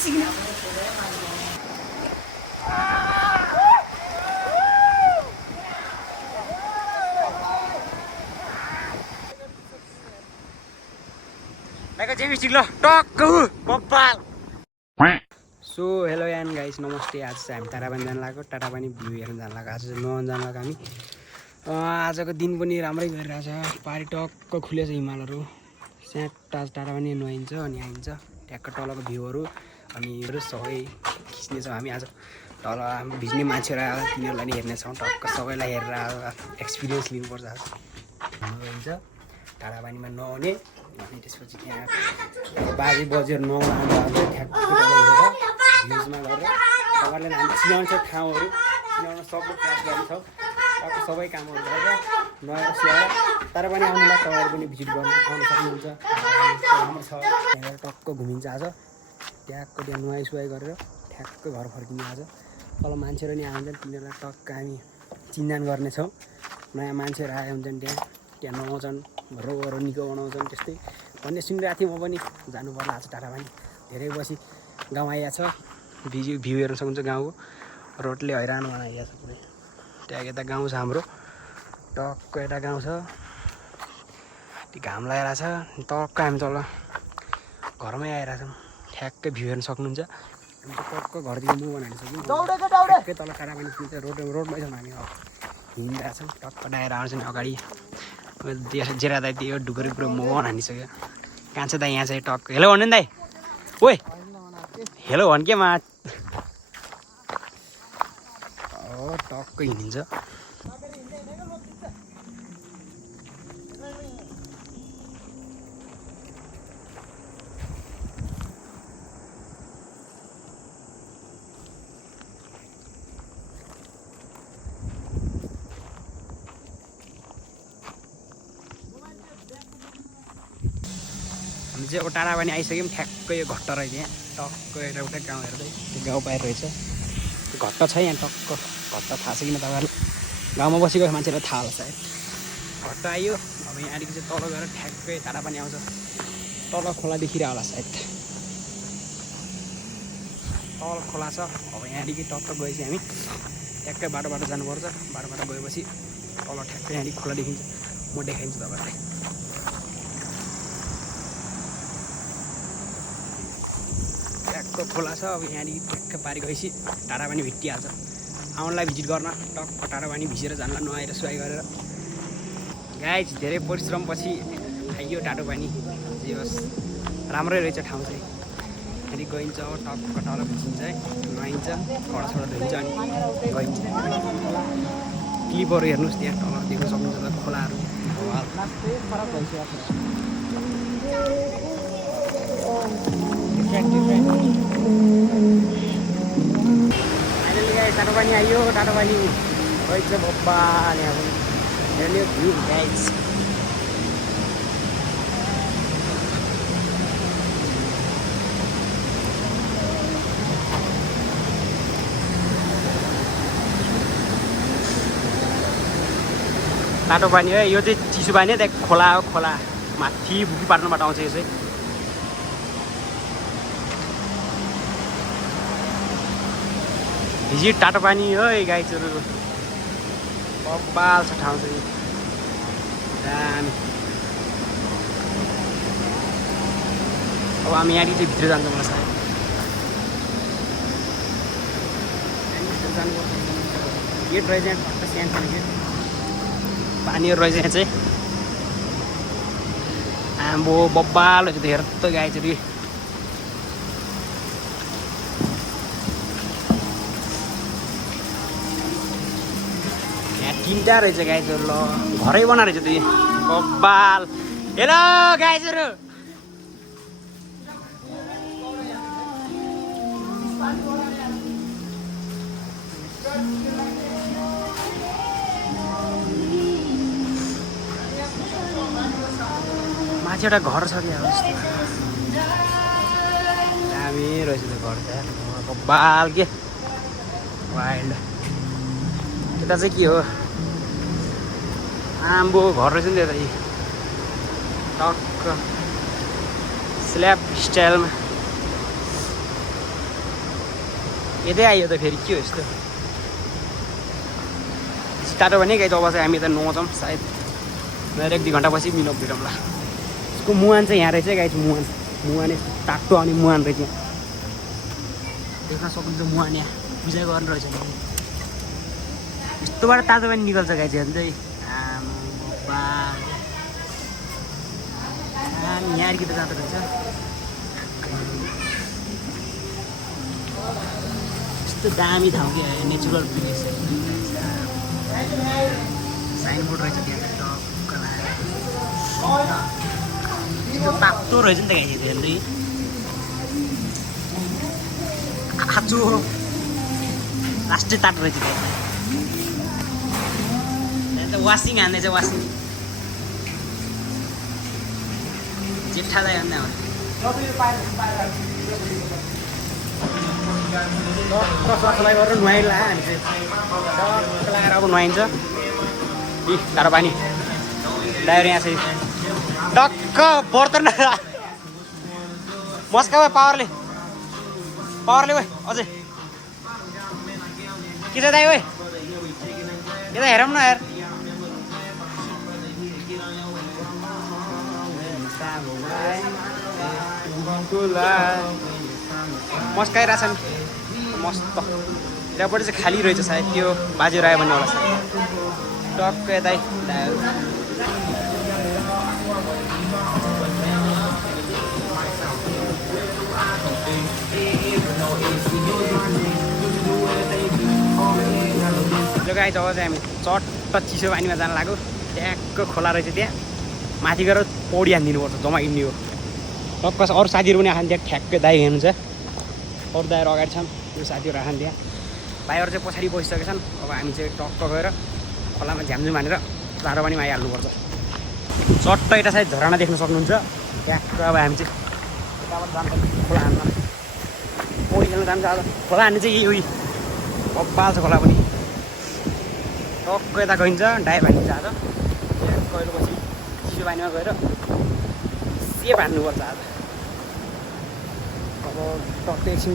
So hello and guys नमस्ते। आज चाहिँ हामी टाढापानी जान लागेको, टाढापानी भ्यू हेर्न जान लागेको। आज चाहिँ नुहाउन जान लागेको हामी। आजको दिन पनि राम्रै गरिरहेछ। पारी टक्क खुलेछ हिमालहरू। स्याट आज टाढापानी नुहाइन्छ अनि आइन्छ। ट्याक्क तलको भ्यूहरू अनि सबै खिच्नेछौँ हामी। आज तल भिज्ने मान्छेहरू आयो, तिनीहरूलाई नि हेर्नेछौँ। टक्क सबैलाई हेरेर एक्सपिरियन्स लिनुपर्छ। आज हुन्छ टाढापानीमा नुहाउने अनि त्यसपछि त्यहाँ बाजी बजेर नुहाउन आउँदा ठ्याक्क भ्युजमा गरेर तपाईँहरूले हामी चिनाउँछ ठाउँहरू चिनाउन सक्ने प्रयास गर्नेछौँ। टक्क सबै कामहरू गरेर नुहाएर सुहाएर तर पनि आउनुलाई तपाईँहरू पनि भिजिट आउनु सक्नुहुन्छ। राम्रो छ त्यहाँबाट टक्क घुमिन्छ। आज ट्याक्क त्यहाँ नुहाइ सुहाइ गरेर ठ्याक्क घर फर्किने। आज तल मान्छेहरू नि आउँछन्, तिनीहरूलाई टक्क हामी चिन्जान गर्नेछौँ। नयाँ मान्छेहरू आए हुन्छन्, त्यहाँ नुहाउँछन्, रोहरू निको बनाउँछन्। त्यस्तै भन्ने सुनिरहेको थिएँ म पनि। जानु पर्ला आज टाढापानी। धेरै बसी गाउँ आइएको छ। भ्यू हेर्न सक्नुहुन्छ। गाउँको रोडले हैरान बनाइएको छ पुरै। त्यहाँ यता गाउँ छ हाम्रो, टक्क यता गाउँ छ। त्यो घाम लगाइरहेको छ। टक्क हामी तल घरमै आइरहेछौँ। ठ्याक्कै भ्यू हेर्न सक्नुहुन्छ। हामी त टक्क घरदेखि मुभ बनाइदिन सक्यौँ। ठ्याक्कै तल टाढापानी सुन्छ। रोडमै छौँ हामी। अब हिँडिरहेछौँ। टक्क डाएर आउँछन् अगाडि। जेरा दाइ त्यो ढुकुरी पुरो मोहन हानिसक्यो। कहाँ छ दाइ? यहाँ चाहिँ टक्क हेलो भन्नु नि दाइ। ओइ हेलो भन् के मा टक्क हिँडिन्छ। हामी चाहिँ अब टाढापानी आइसक्यौँ। ठ्याक्कै यो घट्ट रहेछ यहाँ। टक्क एउटा उता गाउँ हेर्दै त्यो गाउँ बाहिर रहेछ। त्यो घट्ट छ यहाँ टक्क। घट्ट थाहा छ किन तपाईँहरूलाई? गाउँमा बसेको मान्छेलाई थाहा होला सायद। घट्ट आयो। अब यहाँदेखि चाहिँ तल गएर ठ्याक्कै टाढापानी आउँछ। तल खोला देखिरह होला सायद। तल खोला छ। अब यहाँदेखि टक्क गएपछि हामी ठ्याक्कै बाटो जानुपर्छ। बाटो गएपछि तल ठ्याक्कै यहाँदेखि खोला देखिन्छ। म देखाइदिन्छु तपाईँहरूलाई। ट्याक्क खोला छ। अब यहाँदेखि ट्याक्क पारी गएपछि टाढापानी भेटिहाल्छ। आउनलाई भिजिट गर्न टक्क टाढापानी भिजेर जानला नुहाएर सुहाइ गरेर। गाइज धेरै परिश्रमपछि खाइयो टाढोपानी। जे होस् राम्रै रहेछ ठाउँ चाहिँ। यहाँदेखि गइन्छ टक्क तल भिजिन्छ है, नुहाइन्छ, खडासडा धोइन्छ अनि गइन्छ। क्लिपहरू हेर्नुहोस् त्यहाँ तल देख्न सक्नुहुन्छ खोलाहरू। फाइनली गाइस टाढोपानी आइयो। टाढोपानी गइन्छ बब्बाल। यहाँ पनि हेर्ने भ्यू गाइस। टाढोपानी है यो चाहिँ चिसो पानी। त्यहाँ खोला हो। खोला माथि बुकी पार्नबाट आउँछ यो चाहिँ। भिजिट टाढोपानी है गाइजहरू। बब्बाल छ ठाउँ चाहिँ दामी। अब हामी यहाँदेखि चाहिँ भित्र जान्छ मलाई सायद। गेट रहेछ यहाँ टक्क सानो गेट। पानीहरू रहेछ यहाँ चाहिँ। आम्बो बब्बाल रहेछ हेर त गाइजहरू। तिनवटा रहेछ गाइजहरू। ल घरै बना रहेछ त्यो बब्बाल। हेलो गाइजहरू। माथि एउटा घर छ क्या जस्तो दामी रहेछ त्यो घर त्यहाँ। बब्बाल के वाइल्ड। यता चाहिँ के हो? आम्बो घर रहेछ नि त्यता। टक्क स्ल्याब स्टाइलमा यतै आइयो त फेरि के हो यस्तो टाटो भने गाइज अब चाहिँ हामी त नुहाउँछौँ सायद मेरो 1-2 घन्टापछि मिलप भिडौँला यसको मुहान चाहिँ यहाँ रहेछ गाइज मुहान यस्तो टाटो अनि मुहान रहेछ यहाँ देख्न सक्नुहुन्छ मुहान यहाँ पूजा गर्नु रहेछ यस्तोबाट तातो पनि निकल्छ गाइज हेर्नु चाहिँ यहाँ अर्की त जाँदो रहेछ यस्तो दामी ठाउँ कि नेचुरल प्लेस साइनबोर्ड रहेछ त्यहाँ टक्क तातो रहेछ नि त गाइज हेर्दै आचो लास्टै तातो रहेछ त्यहाँ त वासिङ हान्दैछ वासिङ जेठालाई हान्ने सफाइ गरेर नुहाइला हामी चाहिँ टक्क लगाएर अब नुहाइन्छ तारो पानी डाइर यहाँ चाहिँ टक्क बर्तन मस्का भयो पावरले भयो अझै के छ दाइ ओइ यता हेरौँ न यार मस्काइरहेछ नि मस्त त्यहाँबाट चाहिँ खाली रहेछ सायद त्यो बाजेर आयो भने होला सायद टक्क यतै गाई जब चाहिँ हामी चट्ट चिसो पानीमा जान लाग्यो ट्याक्क खोला रहेछ त्यहाँ माथि गएर पौडी हानिदिनुपर्छ जम्मा हिँड्ने हो टक्क अरू साथीहरू पनि आखान् त्यहाँ ठ्याक्कै दाइ हेर्नु छ अरू दाइहरू अगाडि छन् त्यो साथीहरू आखान् त्यहाँ भाइहरू चाहिँ पछाडि बसिसकेका छन् अब हामी चाहिँ टक्क गएर खोलामा झ्यामझुम हानेर तारो पानीमा आइहाल्नुपर्छ चट्ट यता सायद झरना देख्न सक्नुहुन्छ ट्याक्क अब हामी चाहिँ यताबाट जान्छ खोला हान्न पौडी खेल्न जान्छ आज खोला हान्ने चाहिँ यही हो बब्बाल छ खोला पनि टक्क यता गइन्छ डाइभ हानिन्छ आज गएपछि चिसो पानीमा गएर सेप हान्नुपर्छ आज अब टक्क एकछिन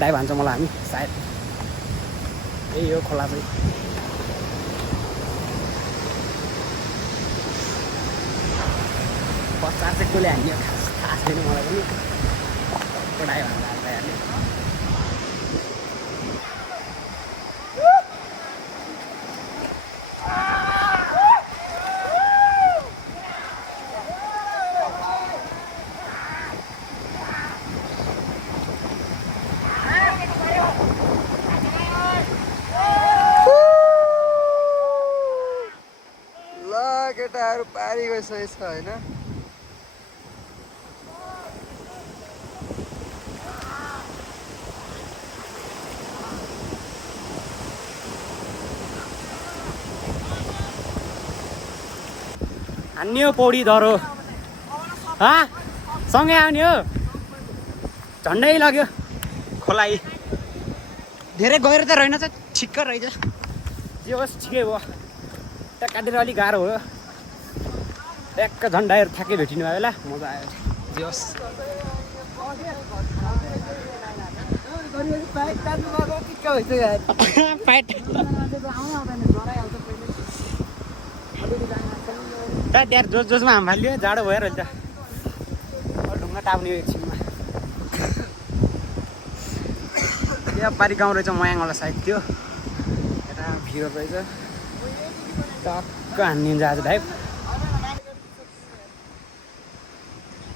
डाइभ हान्छ मलाई हामी सायद यही हो खोला चाहिँ पचास चाहिँ कसले हान्ने थाहा छैन मलाई पनि डाइभ हान्छ हाल्ने केटाहरू पारी गइसकेछ होइन हान्ने हो पौडी धरो सँगै आउने हो झन्डै लग्यो खोलाइ धेरै गएर त रहेन चाहिँ ठिक्क रहेछ जे होस् ठिकै भयो त्यहाँ काटेर अलिक गाह्रो हो ट्याक्क झन्डाहरू ठ्याक्कै भेटिनु भयो होला मजा आयो जे होस् त्यहाँ जोसमा हाम फाल्यो जाडो भयो रहेछ ढुङ्गा टाप्ने एकछिनमा यहाँ पारी गाउँ रहेछ मयाङवाला साइड थियो यता भिर रहेछ टक्क हानिन्छ आज भाइ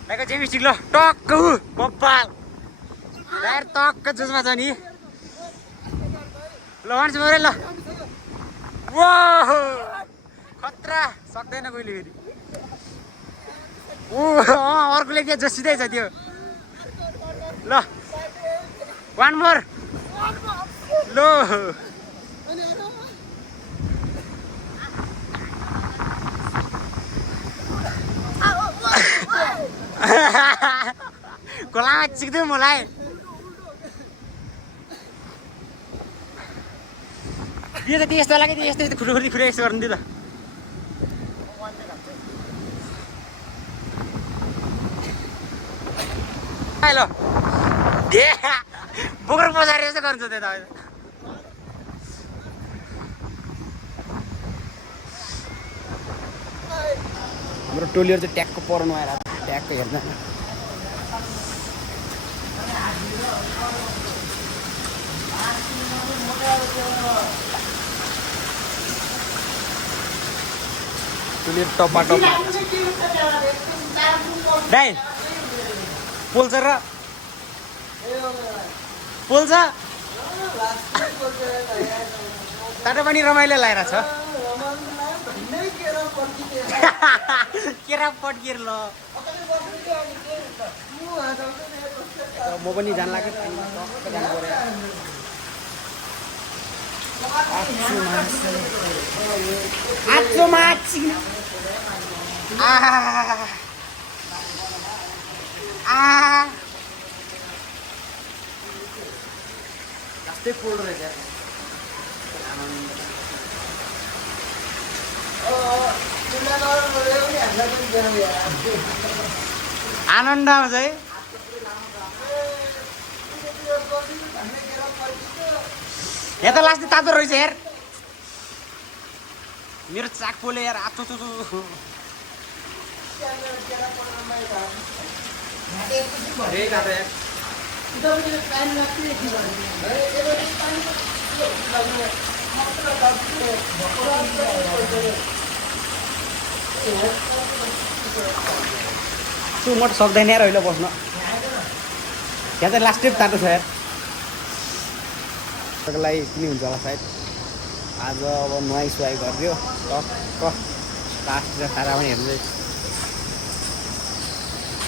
भाइको जेमिस्टिक ल टक्क बब्बाल यार टक्क जोसमा छ नि ल वान्स मोर ल वो खतरा सक्दैन कहिले फेरि अर्कोले के जोसिँदै छ त्यो ल वान मोर लो खोलामा चिक्दै मलाई यो त त्यस्तो लाग्यो त्यो यस्तो यस्तो खुट्टी खुट्टी यस्तो गर्नु दियो त ल बोकेर बजाएर यसो गर्छ त्यो तपाईँ हाम्रो टोलीहरू चाहिँ ट्यागको पराउनु आएर ट्यागको हेर्दैन टोलीहरू टपाटप दाइ पोल्छ र पोल्छ तातो पनि रमाइलो लगाएर छ केरा पड्किएर ल म पनि जान लाग्यो जानु पर्यो आचो माछी जस्तै पोल रहेछ आनन्द आउँछ है यहाँ त लास्ट तातो रहेछ यार मेरो चाक पोले यार आचो चो म त सक्दैन यार अहिले बस्न यहाँ चाहिँ लास्टै तातो छ यार त्यसको लागि पनि हुन्छ होला सायद आज अब नुहाइ सुहाइ गरिदियो टक्क लास्ट तारा पनि हेर्नु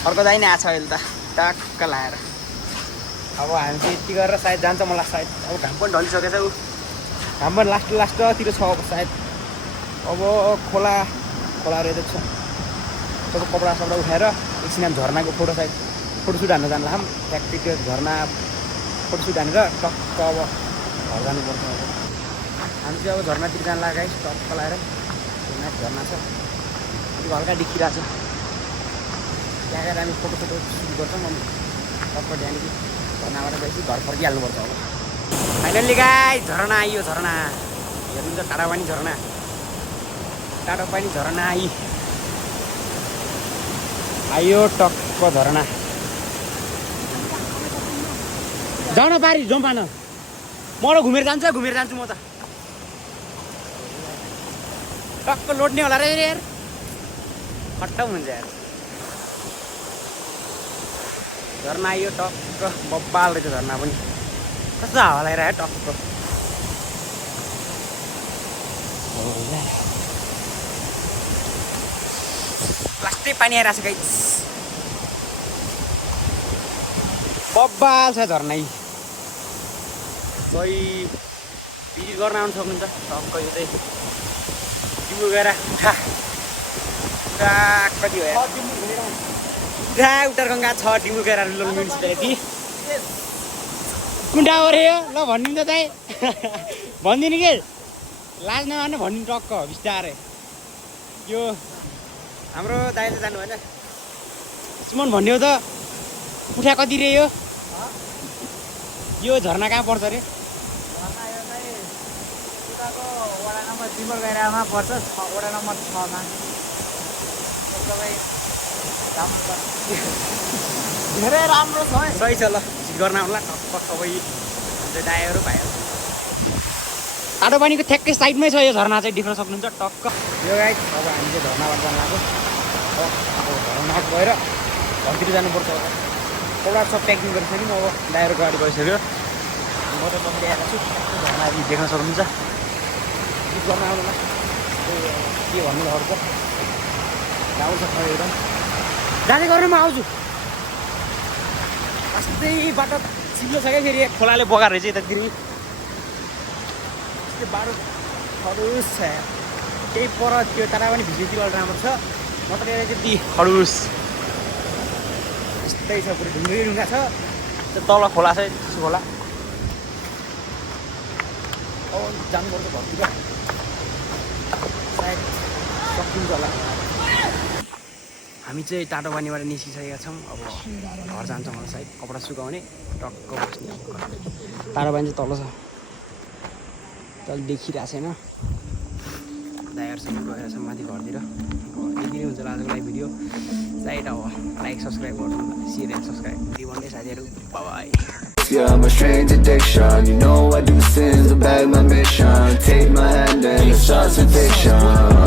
अर्को दाइ नै आएको छ अहिले त टक्क लाएर अब हामी चाहिँ यति गरेर सायद जान्छ मलाई सायद अब घाम पनि ढलिसकेको छ ऊ घाम पनि लास्टतिर छ अब सायद अब खोला रहेछ सब कपडा सपडा उठाएर एकछिन हामी झर्नाको फोटोसुट हान्न जानु लाग्छौँ ट्याक्कै त्यो झर्ना फोटोसुट हानेर टक्क अब घर जानुपर्छ अब हामी चाहिँ अब झर्नातिर जानु लाग्यो टक्क लगाएर झर्ना छ अलिक हल्का देखिरहेको छ त्यहाँ गएर हामी फोटोसोटो सुट गर्छौँ अनि टक्क त्यहाँदेखि झर्नाबाट गएपछि घर फर्किहाल्नुपर्छ अब फाइनल्ली गाई झरना आइयो झरना हेर्नुहुन्छ टाढा पानी झरना आइयो टक्क झरना जाउँ न पारी जाउँ पान म त घुमेर जान्छु म त टक्क लोड्ने होला रे यार खट्टा हुन्छ यार झरना आइयो टक्क बब्बाल रहेछ झरना पनि कस्तो हावा लगाइरहेको टक्क लास्टै पानी आइरहेको छ गाइस बब्बाल छ झर्ना कोही भिजिट गर्न आउनु सक्नुहुन्छ टक्क यो चाहिँ तिम्रो गएर कति हो उत्तर गङ्गा 6 डिमुगेरा रुरल म्युनिसिपालिटी कुन ठाउँ अरे यो ल भनिदिनु त दाइ भनिदिनु के लाज नमार्नु भनिदिनु टक्क बिस्तारै यो हाम्रो दाइले जानु भएन सुमन भनिदियो त उठा कति रे यो झर्ना कहाँ पर्छ अरे वडा नम्बर डिमुगेरामा पर्छ वडा नम्बर 6 मा धेरै राम्रो छ है सही छ ल भिजिट गर्न आउनुला टक्क सबै दाइहरू भाइहरू तातो पानीको ठ्याक्कै साइडमै छ यो झरना चाहिँ देख्न सक्नुहुन्छ टक्क यो गाइस अब हामी चाहिँ झरनाबाट जानु लाग्यो अब झरनाबाट गएर घरतिर जानुपर्छ कपडा सब प्याकिङ गरिसक्यौँ अब दाइहरू गाडी गइसक्यो म त बसिरहेको छु झरना देख्न सक्नुहुन्छ भिजिट गर्न आउनुला के भन्नु अरू त राम्रो छ एकदम जाँदै गरेर म आउँछु अस्ति बाटो चिल्लो छ क्या फेरि खोलाले बगाएर रहेछ यतातिर त्यस्तै बाटो खडुस छ त्यही पर त्यो तारा पनि भिजिटतिर राम्रो छ मात्र यहाँ त्यति खडुस यस्तै छ पुरै ढुङ्गा छ त्यो तल खोला छ त्यसो खोला अब जानुपर्छ घरतिर सायद सकिन्छ होला हामी चाहिँ टाटोपानीबाट निस्किसकेका छौँ। अब घर जान्छौँ होला सायद, कपडा सुकाउने टक्क बस्ने। टाटोपानी चाहिँ तल छ, तल देखिरहेको छैन। दाइहरूसँग गएर छ माथि घरतिर। यति नै हुन्छ आजको लागि भिडियो। सायद अब लाइक सब्सक्राइब गर्नु, सेयर एन्ड सब्सक्राइब दिदी भन्दै साथीहरू by. Yeah, I'm a strange addiction. You know I do sins, I beg my mission. Take my hand and it's just a fiction.